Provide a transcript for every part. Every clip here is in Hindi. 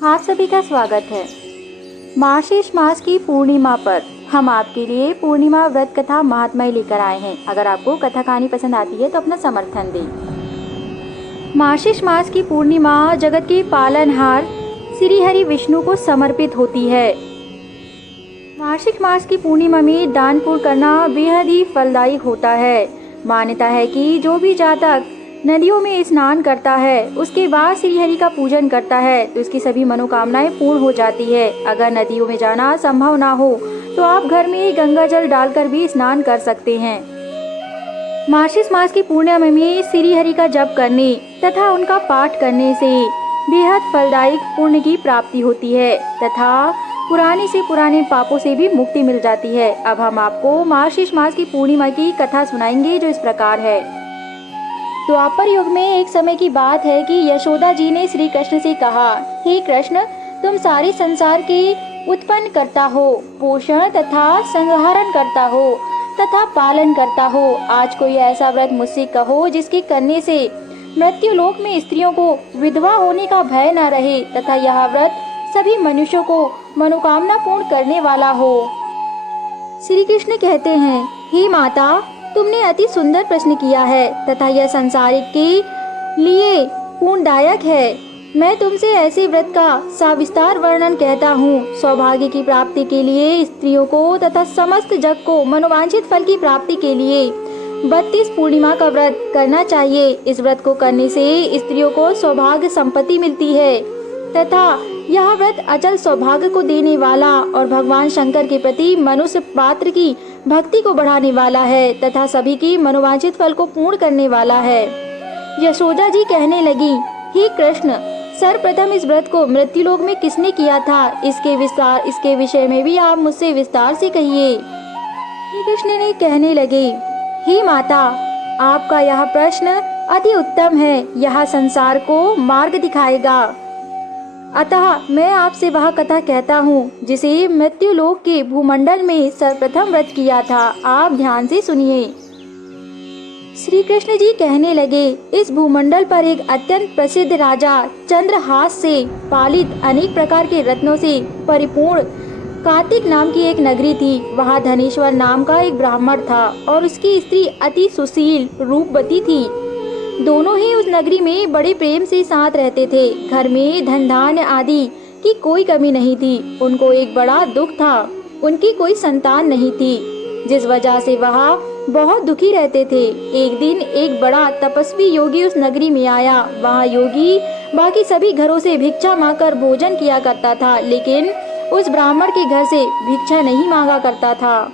आप सभी का स्वागत है। मार्गशीर्ष मास की पूर्णिमा पर हम आपके लिए पूर्णिमा व्रत कथा महात्म्य लेकर आए हैं। अगर आपको कथा कहानी पसंद आती है तो अपना समर्थन दें। मार्गशीर्ष मास की पूर्णिमा जगत के पालनहार श्री हरि विष्णु को समर्पित होती है। मार्गशीर्ष मास की पूर्णिमा में दान पुण्य करना बेहद ही फलदायी होता है। मान्यता है कि जो भी जातक नदियों में स्नान करता है उसके बाद श्री हरि का पूजन करता है तो उसकी सभी मनोकामनाएं पूर्ण हो जाती है। अगर नदियों में जाना संभव ना हो तो आप घर में गंगा जल डालकर भी स्नान कर सकते हैं। मार्गशीर्ष मास की पूर्णिमा में श्री हरि का जप करने तथा उनका पाठ करने से बेहद फलदायक पुण्य की प्राप्ति होती है तथा पुराने से पुराने पापों से भी मुक्ति मिल जाती है। अब हम आपको मार्गशीर्ष मास की पूर्णिमा की कथा सुनाएंगे जो इस प्रकार है। द्वापर युग में एक समय की बात है कि यशोदा जी ने श्री कृष्ण से कहा, हे कृष्ण, तुम सारे संसार के उत्पन्न करता हो, पोषण तथा संहारण करता हो तथा पालन करता हो। आज कोई ऐसा व्रत मुझसे कहो जिसके करने से मृत्यु लोक में स्त्रियों को विधवा होने का भय न रहे तथा यह व्रत सभी मनुष्यों को मनोकामना पूर्ण करने वाला हो। श्री कृष्ण कहते हैं, हे माता, तुमने अति सुंदर प्रश्न किया है तथा यह संसारिक के लिए पूर्णदायक है। मैं तुमसे ऐसे व्रत का सविस्तार वर्णन कहता हूँ। सौभाग्य की प्राप्ति के लिए स्त्रियों को तथा समस्त जग को मनोवांछित फल की प्राप्ति के लिए 32 पूर्णिमा का व्रत करना चाहिए। इस व्रत को करने से स्त्रियों को सौभाग्य संपत्ति मिलती है तथा यह व्रत अचल सौभाग्य को देने वाला और भगवान शंकर के प्रति मनुष्य पात्र की भक्ति को बढ़ाने वाला है तथा सभी की मनोवांछित फल को पूर्ण करने वाला है। यशोदा जी कहने लगी, हे कृष्ण, सर्वप्रथम इस व्रत को मृत्युलोक में किसने किया था? इसके विषय में भी आप मुझसे विस्तार से कहिए। श्री कृष्ण ने कहने लगे, हे माता, आपका यह प्रश्न अति उत्तम है। यह संसार को मार्ग दिखाएगा। अतः मैं आपसे वह कथा कहता हूँ जिसे मृत्यु लोक के भूमंडल में सर्वप्रथम व्रत किया था। आप ध्यान से सुनिए। श्री कृष्ण जी कहने लगे, इस भूमंडल पर एक अत्यंत प्रसिद्ध राजा चंद्रहास से पालित अनेक प्रकार के रत्नों से परिपूर्ण कार्तिक नाम की एक नगरी थी। वहाँ धनेश्वर नाम का एक ब्राह्मण था और उसकी स्त्री अति सुशील रूपवती थी। दोनों ही उस नगरी में बड़े प्रेम से साथ रहते थे। घर में धन धान्य आदि की कोई कमी नहीं थी। उनको एक बड़ा दुख था, उनकी कोई संतान नहीं थी, जिस वजह से वह बहुत दुखी रहते थे। एक दिन एक बड़ा तपस्वी योगी उस नगरी में आया। वह योगी बाकी सभी घरों से भिक्षा मांगकर भोजन किया करता था, लेकिन उस ब्राह्मण के घर से भिक्षा नहीं मांगा करता था।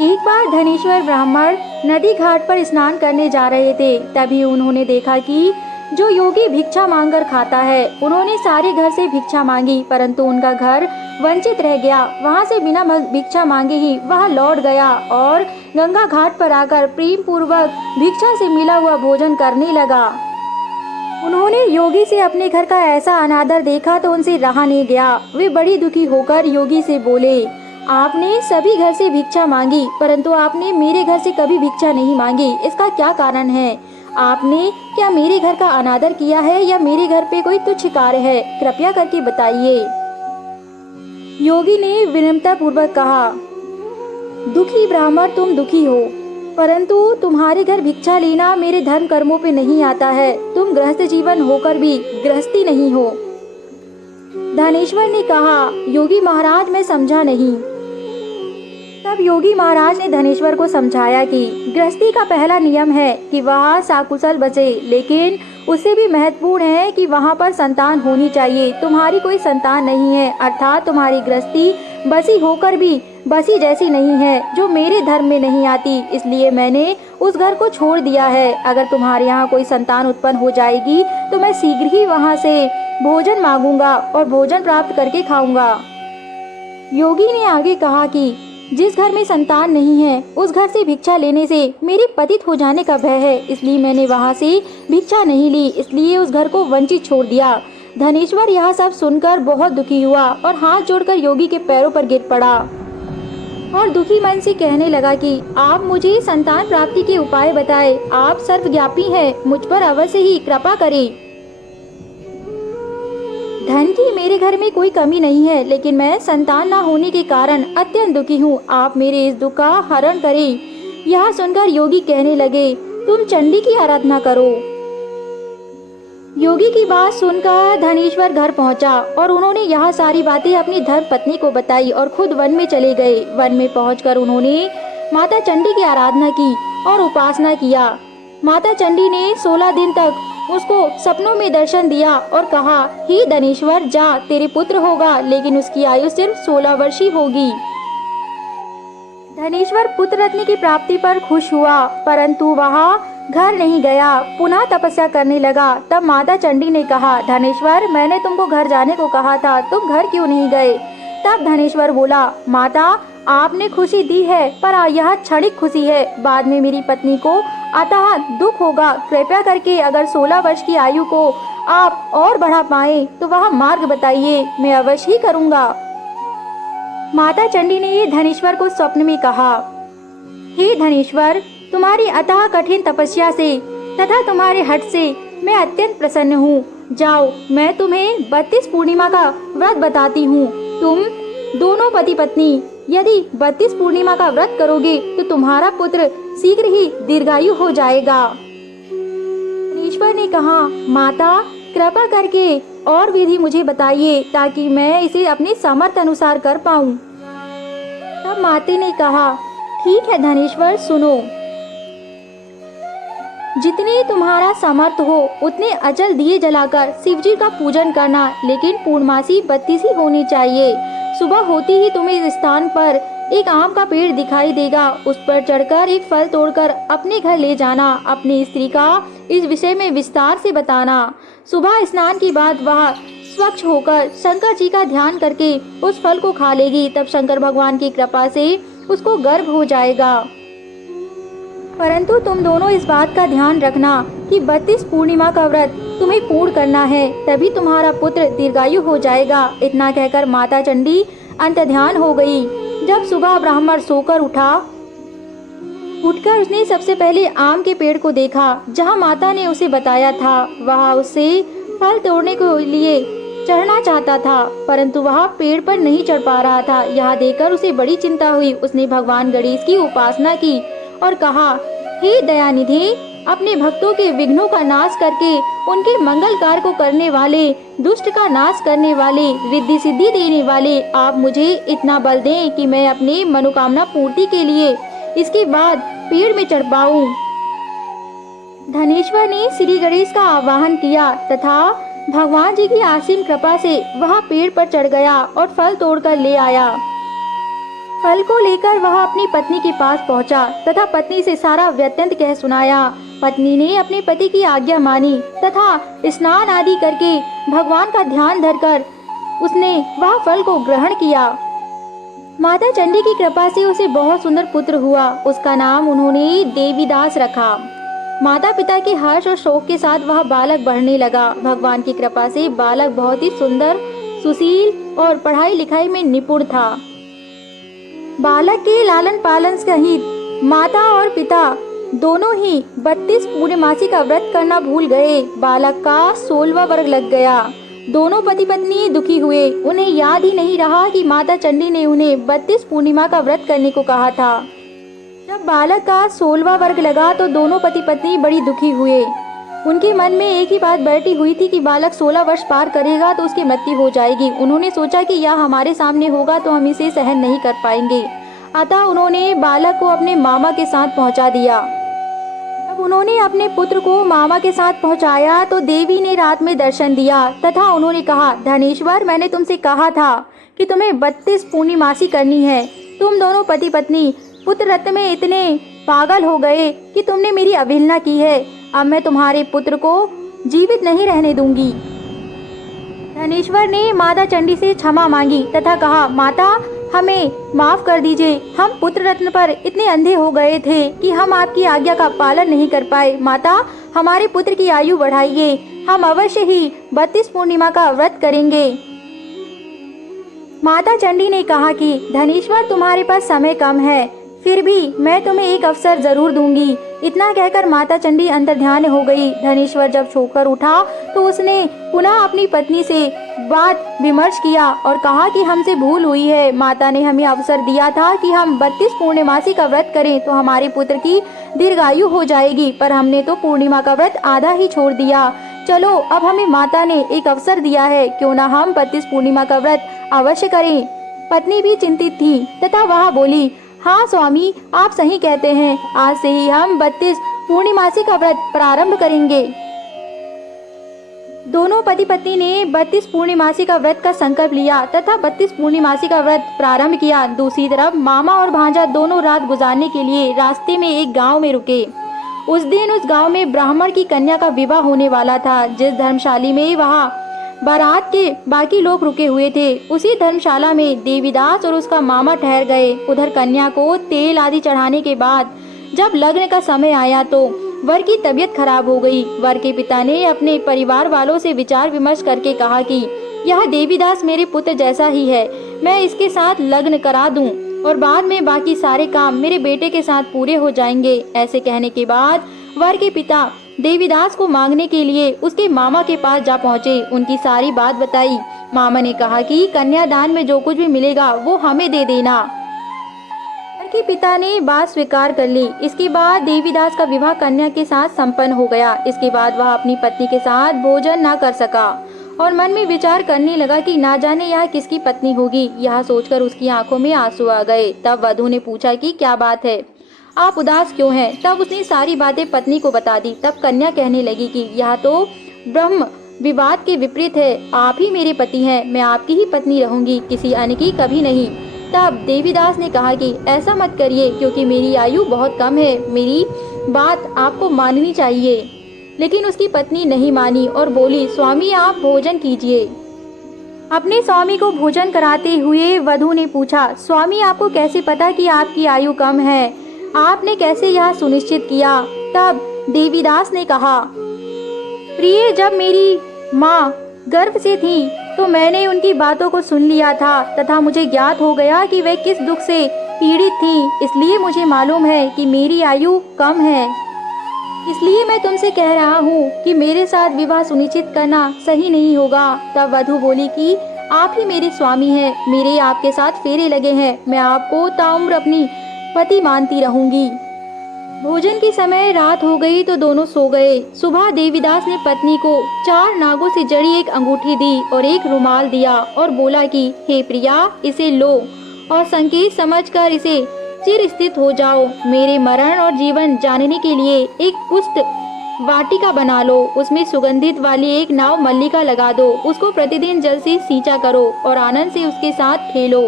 एक बार धनेश्वर ब्राह्मण नदी घाट पर स्नान करने जा रहे थे। तभी उन्होंने देखा कि जो योगी भिक्षा मांगकर खाता है। उन्होंने सारे घर से भिक्षा मांगी परंतु उनका घर वंचित रह गया। वहां से बिना भिक्षा मांगे ही वह लौट गया और गंगा घाट पर आकर प्रेम पूर्वक भिक्षा से मिला हुआ भोजन करने लगा। उन्होंने योगी से अपने घर का ऐसा अनादर देखा तो उनसे रहा नहीं गया। वे बड़ी दुखी होकर योगी से बोले, आपने सभी घर से भिक्षा मांगी परंतु आपने मेरे घर से कभी भिक्षा नहीं मांगी। इसका क्या कारण है? आपने क्या मेरे घर का अनादर किया है या मेरे घर पे कोई तुच्छ कार्य है? कृपया करके बताइए। योगी ने विनम्रता पूर्वक कहा, दुखी ब्राह्मण, तुम दुखी हो परंतु तुम्हारे घर भिक्षा लेना मेरे धर्म कर्मों पे नहीं आता है। तुम गृहस्थ जीवन होकर भी गृहस्थी नहीं हो। धनेश्वर ने कहा, योगी महाराज, मैं समझा नहीं। तब योगी महाराज ने धनेश्वर को समझाया कि गृहस्थी का पहला नियम है कि वह सकुशल बचे, लेकिन उससे भी महत्वपूर्ण है कि वहाँ पर संतान होनी चाहिए। तुम्हारी कोई संतान नहीं है, अर्थात तुम्हारी गृहस्थी बसी होकर भी बसी जैसी नहीं है, जो मेरे धर्म में नहीं आती। इसलिए मैंने उस घर को छोड़ दिया है। अगर तुम्हारे यहाँ कोई संतान उत्पन्न हो जाएगी तो मैं शीघ्र ही वहाँ से भोजन मांगूंगा और भोजन प्राप्त करके खाऊंगा। योगी ने आगे कहा कि जिस घर में संतान नहीं है उस घर से भिक्षा लेने से मेरे पतित हो जाने का भय है, इसलिए मैंने वहाँ से भिक्षा नहीं ली, इसलिए उस घर को वंचित छोड़ दिया। धनेश्वर यह सब सुनकर बहुत दुखी हुआ और हाथ जोड़कर योगी के पैरों पर गिर पड़ा और दुखी मन से कहने लगा कि आप मुझे संतान प्राप्ति के उपाय बताएं। आप सर्वज्ञापी हैं, मुझ पर अवश्य ही कृपा करें। धन की मेरे घर में कोई कमी नहीं है, लेकिन मैं संतान न होने के कारण अत्यंत दुखी हूँ। आप मेरे इस दुख का हरण करें। यह सुनकर योगी कहने लगे, तुम चंडी की आराधना करो। योगी की बात सुनकर धनेश्वर घर पहुंचा और उन्होंने यह सारी बातें अपनी धर्म पत्नी को बताई और खुद वन में चले गए। वन में पहुंचकर उन्होंने माता चंडी की आराधना की और उपासना किया। माता चंडी ने 16 दिन तक उसको सपनों में दर्शन दिया और कहा, हे धनेश्वर, जा, तेरे पुत्र होगा, लेकिन उसकी आयु सिर्फ 16 वर्ष ही होगी। धनेश्वर पुत्र रत्न की प्राप्ति पर खुश हुआ, परंतु वह घर नहीं गया, पुनः तपस्या करने लगा। तब माता चंडी ने कहा, धनेश्वर, मैंने तुमको घर जाने को कहा था, तुम घर क्यों नहीं गए? तब धनेश्वर बोला, माता, आपने खुशी दी है, पर यह क्षणिक खुशी है, बाद में मेरी पत्नी को अतः दुख होगा। कृपया करके अगर 16 वर्ष की आयु को आप और बढ़ा पाए तो वह मार्ग बताइए, मैं अवश्य ही करूँगा। माता चंडी ने धनेश्वर को स्वप्न में कहा, हे धनेश्वर, तुम्हारी अतः कठिन तपस्या से तथा तुम्हारे हठ से मैं अत्यंत प्रसन्न हूँ। जाओ, मैं तुम्हें 32 पूर्णिमा का व्रत बताती हूँ। तुम दोनों पति पत्नी यदि 32 पूर्णिमा का व्रत करोगे तो तुम्हारा पुत्र शीघ्र ही दीर्घायु हो जाएगा। धनेश्वर ने कहा, माता, कृपा करके और विधि मुझे बताइए ताकि मैं इसे अपने सामर्थ्य अनुसार कर पाऊं। तब माता ने कहा, ठीक है धनेश्वर, सुनो। जितने तुम्हारा सामर्थ्य हो उतने अचल दिए जलाकर शिवजी का पूजन करना, लेकिन पूर्णमासी 32 ही होनी चाहिए। सुबह होती ही तुम्हें इस स्थान पर एक आम का पेड़ दिखाई देगा, उस पर चढ़कर एक फल तोड़कर अपने घर ले जाना। अपनी स्त्री का इस विषय में विस्तार से बताना। सुबह स्नान के बाद वह स्वच्छ होकर शंकर जी का ध्यान करके उस फल को खा लेगी, तब शंकर भगवान की कृपा से उसको गर्भ हो जाएगा। परंतु तुम दोनों इस बात का ध्यान रखना कि 32 पूर्णिमा का व्रत तुम्हें पूर्ण करना है, तभी तुम्हारा पुत्र दीर्घायु हो जाएगा। इतना कहकर माता चंडी अंतर्ध्यान हो गई। जब सुबह ब्राह्मण सोकर उठकर उसने सबसे पहले आम के पेड़ को देखा जहां माता ने उसे बताया था। वह उससे फल तोड़ने के लिए चढ़ना चाहता था, परंतु वह पेड़ पर नहीं चढ़ पा रहा था। यह देखकर उसे बड़ी चिंता हुई। उसने भगवान गणेश की उपासना की और कहा, हे दयानिधि, अपने भक्तों के विघ्नों का नाश करके उनके मंगल कार्य को करने वाले, दुष्ट का नाश करने वाले, रिद्धि सिद्धि देने वाले, आप मुझे इतना बल दें कि मैं अपनी मनोकामना पूर्ति के लिए इसके बाद पेड़ में चढ़ पाऊं। धनेश्वर ने श्री गणेश का आवाहन किया तथा भगवान जी की असीम कृपा से वह पेड़ पर चढ़ गया और फल तोड़कर ले आया। फल को लेकर वह अपनी पत्नी के पास पहुंचा तथा पत्नी से सारा वृत्तांत कह सुनाया। पत्नी ने अपने पति की आज्ञा मानी तथा स्नान आदि करके भगवान का ध्यान धरकर उसने वह फल को ग्रहण किया। माता चंडी की कृपा से उसे बहुत सुंदर पुत्र हुआ। उसका नाम उन्होंने देवीदास रखा। माता पिता के हर्ष और शोक के साथ वह बालक बढ़ने लगा। भगवान की कृपा से बालक बहुत ही सुंदर, सुशील और पढ़ाई लिखाई में निपुण था। बालक के लालन पालन सहित माता और पिता दोनों ही 32 पूर्णमासी का व्रत करना भूल गए। बालक का 16वां वर्ग लग गया। दोनों पति पत्नी दुखी हुए। उन्हें याद ही नहीं रहा कि माता चंडी ने उन्हें 32 पूर्णिमा का व्रत करने को कहा था। जब बालक का 16वां वर्ग लगा तो दोनों पति पत्नी बड़ी दुखी हुए। उनके मन में एक ही बात बैठी हुई थी कि बालक 16 वर्ष पार करेगा तो उसकी मृत्यु हो जाएगी। उन्होंने सोचा कि यह हमारे सामने होगा तो हम इसे सहन नहीं कर पाएंगे। अतः उन्होंने बालक को अपने मामा के साथ पहुंचा दिया। जब उन्होंने अपने पुत्र को मामा के साथ पहुंचाया तो देवी ने रात में दर्शन दिया तथा उन्होंने कहा, धनेश्वर, मैंने तुमसे कहा था कि तुम्हें 32 पूर्णिमासी करनी है। तुम दोनों पति पत्नी पुत्र रत्न में इतने पागल हो गए कि तुमने मेरी अवहेलना की है। अब मैं तुम्हारे पुत्र को जीवित नहीं रहने दूंगी। धनेश्वर ने माता चंडी से क्षमा मांगी तथा कहा, माता, हमें माफ कर दीजिए। हम पुत्र रत्न पर इतने अंधे हो गए थे कि हम आपकी आज्ञा का पालन नहीं कर पाए। माता, हमारे पुत्र की आयु बढ़ाइए। हम अवश्य ही 32 पूर्णिमा का व्रत करेंगे। माता चंडी ने कहा कि धनेश्वर, तुम्हारे पास समय कम है, फिर भी मैं तुम्हें एक अवसर जरूर दूंगी। इतना कहकर माता चंडी अंतर्ध्यान हो गई। धनेश्वर जब सोकर उठा तो उसने पुनः अपनी पत्नी से बात विमर्श किया और कहा कि हमसे भूल हुई है। माता ने हमें अवसर दिया था कि हम 32 पूर्णिमासी का व्रत करें तो हमारे पुत्र की दीर्घायु हो जाएगी, पर हमने तो पूर्णिमा का व्रत आधा ही छोड़ दिया। चलो, अब हमें माता ने एक अवसर दिया है, क्यों न हम 32 पूर्णिमा का व्रत अवश्य करें। पत्नी भी चिंतित थी तथा वह बोली, हाँ स्वामी, आप सही कहते हैं, आज से ही हम 32 पूर्णिमासी का व्रत प्रारंभ करेंगे। दोनों पति पत्नी ने 32 पूर्णिमासी का व्रत का संकल्प लिया तथा 32 पूर्णिमासी का व्रत प्रारंभ किया। दूसरी तरफ मामा और भांजा दोनों रात गुजारने के लिए रास्ते में एक गांव में रुके। उस दिन उस गांव में ब्राह्मण की कन्या का विवाह होने वाला था। जिस धर्मशाला में वहाँ बारात के बाकी लोग रुके हुए थे, उसी धर्मशाला में देवीदास और उसका मामा ठहर गए। उधर कन्या को तेल आदि चढ़ाने के बाद जब लग्न का समय आया तो वर की तबीयत खराब हो गई। वर के पिता ने अपने परिवार वालों से विचार विमर्श करके कहा कि यह देवीदास मेरे पुत्र जैसा ही है, मैं इसके साथ लग्न करा दूं और बाद में बाकी सारे काम मेरे बेटे के साथ पूरे हो जाएंगे। ऐसे कहने के बाद वर के पिता देवीदास को मांगने के लिए उसके मामा के पास जा पहुँचे। उनकी सारी बात बताई। मामा ने कहा कि कन्यादान में जो कुछ भी मिलेगा वो हमें दे देना। वर के पिता ने बात स्वीकार कर ली। इसके बाद देवीदास का विवाह कन्या के साथ संपन्न हो गया। इसके बाद वह अपनी पत्नी के साथ भोजन न कर सका और मन में विचार करने लगा कि ना जाने यह किसकी पत्नी होगी। यह सोचकर उसकी आंखों में आंसू आ गए। तब वधू ने पूछा कि क्या बात है, आप उदास क्यों हैं? तब उसने सारी बातें पत्नी को बता दी। तब कन्या कहने लगी कि यह तो ब्रह्म विवाद के विपरीत है, आप ही मेरे पति हैं, मैं आपकी ही पत्नी रहूंगी, किसी अन्य की कभी नहीं। तब देवीदास ने कहा कि ऐसा मत करिए, क्योंकि मेरी आयु बहुत कम है, मेरी बात आपको माननी चाहिए। लेकिन उसकी पत्नी नहीं मानी और बोली, स्वामी आप भोजन कीजिए। अपने स्वामी को भोजन कराते हुए वधू ने पूछा, स्वामी आपको कैसे पता कि आपकी आयु कम है? आपने कैसे यह सुनिश्चित किया? तब देवीदास ने कहा, प्रिय, जब मेरी माँ गर्भ से थी तो मैंने उनकी बातों को सुन लिया था तथा मुझे ज्ञात हो गया कि वे किस दुख से पीड़ित थी। इसलिए मुझे मालूम है कि मेरी आयु कम है। इसलिए मैं तुमसे कह रहा हूँ कि मेरे साथ विवाह सुनिश्चित करना सही नहीं होगा। तब वधू बोली कि आप ही मेरे स्वामी हैं, मेरे आपके साथ फेरे लगे हैं, मैं आपको ताउम्र अपनी पति मानती रहूंगी। भोजन के समय रात हो गई तो दोनों सो गए। सुबह देवीदास ने पत्नी को 4 नागों से जड़ी एक अंगूठी दी और एक रुमाल दिया और बोला कि हे प्रिया, इसे लो और संकेत समझकर इसे चिर स्थित हो जाओ। मेरे मरण और जीवन जानने के लिए एक पुष्ट वाटिका बना लो, उसमें सुगंधित वाली एक नाव मल्लिका लगा दो, उसको प्रतिदिन जल से सींचा करो और आनंद से उसके साथ खेलो।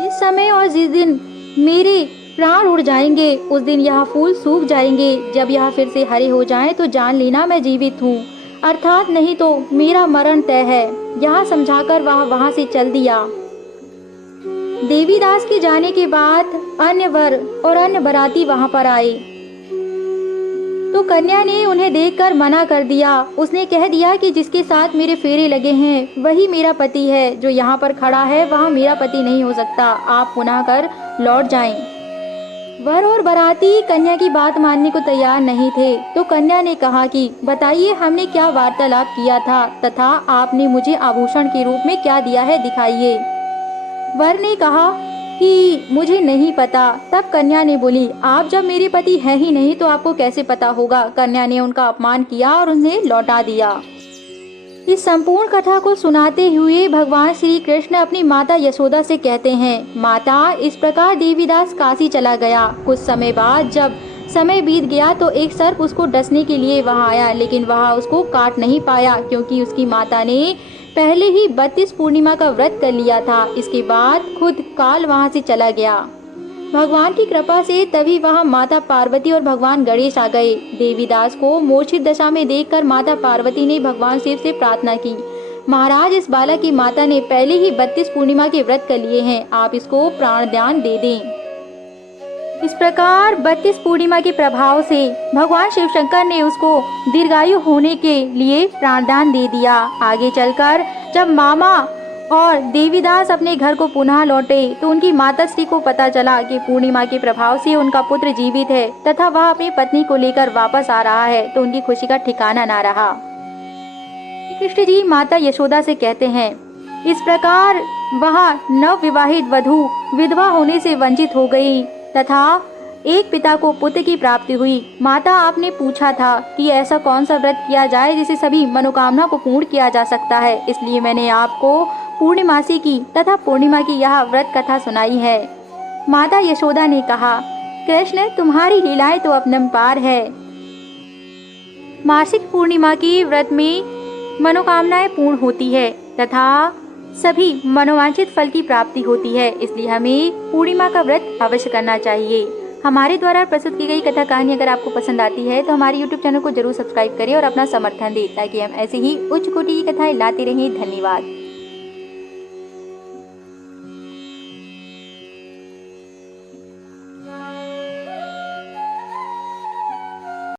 जिस समय और जिस दिन मेरे प्राण उड़ जाएंगे उस दिन यह फूल सूख जाएंगे। जब यह फिर से हरे हो जाएं तो जान लेना मैं जीवित हूँ, अर्थात नहीं तो मेरा मरण तय है। यहाँ समझाकर वह वहाँ से चल दिया। देवीदास के जाने के बाद अन्य वर और अन्य बाराती वहाँ पर आए तो कन्या ने उन्हें देखकर मना कर दिया। उसने कह दिया कि जिसके साथ मेरे फेरे लगे हैं वही मेरा पति है, जो यहाँ पर खड़ा है वह मेरा पति नहीं हो सकता, आप पुनः कर लौट जाएं। वर और बाराती कन्या की बात मानने को तैयार नहीं थे तो कन्या ने कहा कि बताइए, हमने क्या वार्तालाप किया था तथा आपने मुझे आभूषण के रूप में क्या दिया है, दिखाइए। वर ने कहा कि मुझे नहीं पता। तब कन्या ने बोली, आप जब मेरे पति हैं ही नहीं तो आपको कैसे पता होगा। कन्या ने उनका अपमान किया और उन्हें लौटा दिया। इस संपूर्ण कथा को सुनाते हुए भगवान श्री कृष्ण अपनी माता यशोदा से कहते हैं, माता, इस प्रकार देवीदास काशी चला गया। कुछ समय बाद जब समय बीत गया तो एक सर्प उसको डसने के लिए वहां आया, लेकिन वह उसको काट नहीं पाया क्योंकि उसकी माता ने पहले ही 32 पूर्णिमा का व्रत कर लिया था। इसके बाद खुद काल वहां से चला गया। भगवान की कृपा से तभी वहां माता पार्वती और भगवान गणेश आ गए। देवीदास को मूर्छित दशा में देखकर माता पार्वती ने भगवान शिव से प्रार्थना की, महाराज, इस बालक की माता ने पहले ही 32 पूर्णिमा के व्रत कर लिए हैं, आप इसको प्राण दान दे दें। इस प्रकार 32 पूर्णिमा के प्रभाव से भगवान शिव शंकर ने उसको दीर्घायु होने के लिए प्राणदान दे दिया। आगे चलकर जब मामा और देवीदास अपने घर को पुनः लौटे तो उनकी माताश्री को पता चला कि पूर्णिमा के प्रभाव से उनका पुत्र जीवित है तथा वह अपनी पत्नी को लेकर वापस आ रहा है, तो उनकी खुशी का ठिकाना ना रहा। कृष्ण जी माता यशोदा से कहते हैं, इस प्रकार वह नवविवाहित वधू विधवा होने से वंचित हो गई तथा एक पिता को पुत्र की प्राप्ति हुई। माता, आपने पूछा था कि ऐसा कौन सा व्रत किया जाए जिसे सभी मनोकामना को पूर्ण किया जा सकता है, इसलिए मैंने आपको पूर्णिमासी की तथा पूर्णिमा की यह व्रत कथा सुनाई है। माता यशोदा ने कहा, कृष्ण तुम्हारी लीलाएं तो अपरंपार है। मासिक पूर्णिमा की व्रत में मनोकामनाएं पूर्ण होती है तथा सभी मनोवांछित फल की प्राप्ति होती है, इसलिए हमें पूर्णिमा का व्रत अवश्य करना चाहिए। हमारे द्वारा प्रस्तुत की गई कथा कहानी अगर आपको पसंद आती है तो हमारे YouTube चैनल को जरूर सब्सक्राइब करें और अपना समर्थन दें ताकि हम ऐसे ही उच्च कोटि की कथाएं लाते रहें। धन्यवाद।